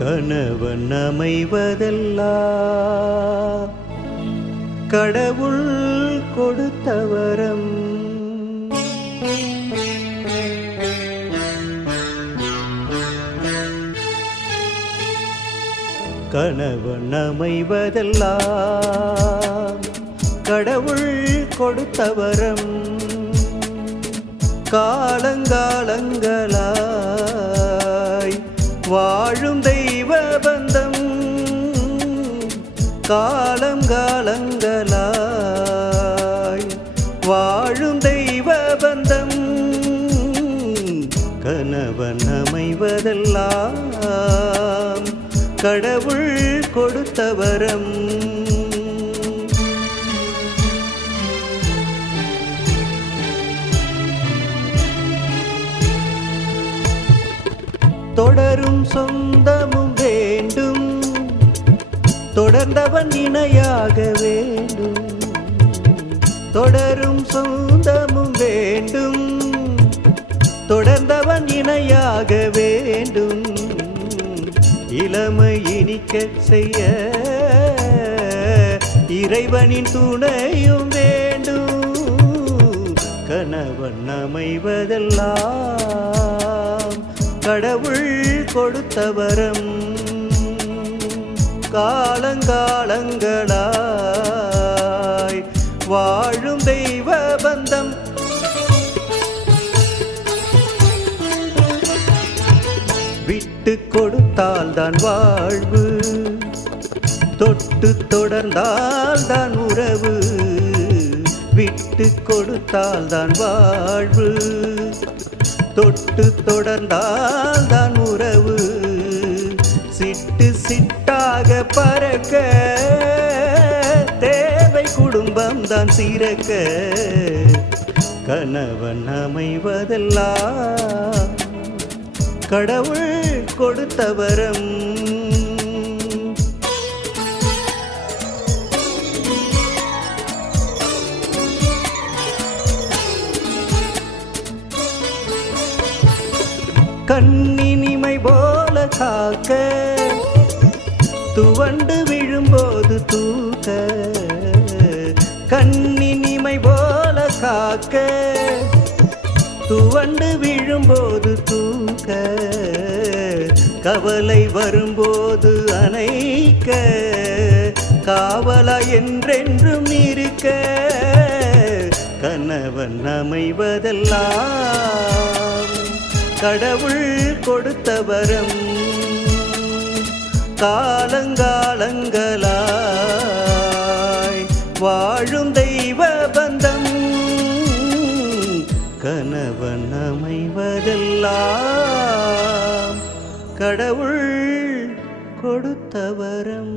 கணவன் அமைவதெல்லாம் கடவுள் கொடுத்த வரம். கணவன் அமைவதெல்லாம் கடவுள் கொடுத்த வரம். காலங்காலங்களாய் வாழும் தெய்வ பந்தம். காலம் காலங்களாய் வாழும் தெய்வ பந்தம். கணவன் அமைவதெல்லாம் கடவுள் கொடுத்த வரம். தொடரும் சொந்தமும் வேண்டும், தொடர்ந்தவன் இணையாக வேண்டும். தொடரும் சொந்தமும் வேண்டும், தொடர்ந்தவன் இணையாக வேண்டும். இளமை இனிக்க செய்ய இறைவனின் துணையும் வேண்டும். கணவன் அமைவதெல்லாம் கடவுள் கொடுத்த வரம். காலங்காலங்களாய் வாழும் தெய்வ பந்தம். விட்டு கொடுத்தால் தான் வாழ்வு, தொட்டு தொடர்ந்தால் தான் உறவு. விட்டு கொடுத்தால் தான் வாழ்வு, தொட்டு தொடர்ந்தால் தான் உறவு. சிட்டு சிட்டாக பறக்க தேவை குடும்பம் தான் சிறக்க. கணவன் அமைவதெல்லாம் கடவுள் கொடுத்த வரம். கண்ணினிமை போல காக்க, துவண்டு விழும்போது தூக்க. கண்ணினிமை போல காக்க, துவண்டு விழும்போது தூக்க. கவலை வரும்போது அணைக்க, காவலா என்றென்றும் இருக்க. கணவன் அமைவதெல்லாம் கடவுள் கொடுத்த வரம். காலங்காலங்களாய் வாழும் தெய்வ பந்தம். கணவன் அமைவதெல்லாம் கடவுள் கொடுத்த வரம்.